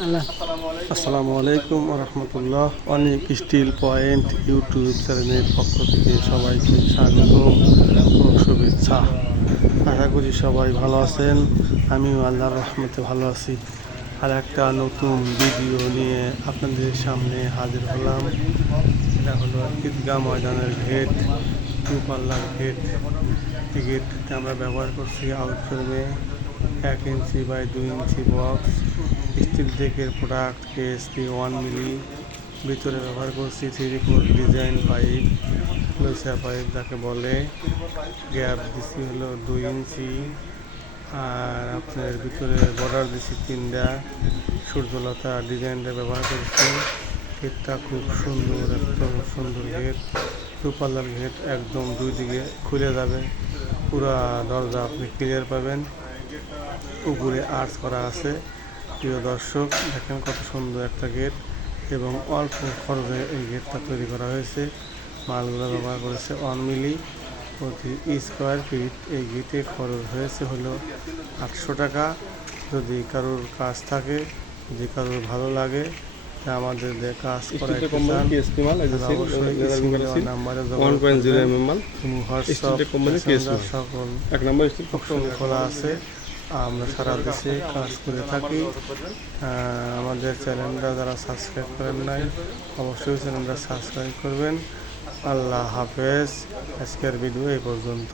আসসালামু আলাইকুম রহমতুল্লাহ। অনেক স্টিল পয়েন্ট ইউটিউব চ্যানেলের পক্ষ থেকে সবাইকে স্বাগত ও শুভেচ্ছা। আশা করি সবাই ভালো আছেন। আমিও আল্লাহর রহমতে ভালো আছি। আর একটা নতুন ভিডিও নিয়ে আপনাদের সামনে হাজির হলাম। এটা হলো ঈদগাহ ময়দানের গেট, টু পাল্লার গেট। এই গেটটা আমরা ব্যবহার করছি আউটডোরে 1 inch by 2 inch box steel ডেকের প্রোডাক্ট কেএসপি 1 মিলি। ভিতরে ব্যবহার করছি 3/4 ডিজাইন পাইপ, লইসা পাইপ যাকে বলে। গ্যাপ দিছি হলো 2 ইঞ্চি। আর আপনার ভিতরে বর্ডার দিছি 3টা। সূর্যলতা ডিজাইনটা ব্যবহার করছি। গেটটা খুব সুন্দর, একদম সুন্দর গেট। দুপাল্লার গেট, একদম 2 দিকে খুলে যাবে। পুরা দরজা আপনি ক্লিয়ার পাবেন। উপরে আর্চ করা আছে। প্রিয় দর্শক, দেখেন কত সুন্দর একটা গেট এবং অল্প খরচে এই গেটটা তৈরি করা হয়েছে। মালগুলো ব্যবহার করেছে 1 মিলি প্রতি স্কোয়ার ফিট। এই গেটে খরচ হয়েছে হলো 800 টাকা। যদি কারোর কাজ থাকে, যদি কারোর ভালো লাগে, আমাদের কাজ করাইতে চান, অবশ্যই নাম্বারে সকল খোলা আছে। আমরা সারা দেশে কাজ করে থাকি। আমাদের চ্যানেলটা যারা সাবস্ক্রাইব করেন নাই, অবশ্যই চ্যানেলটা সাবস্ক্রাইব করবেন। আল্লাহ হাফেজ। আজকের ভিডিও এই পর্যন্ত।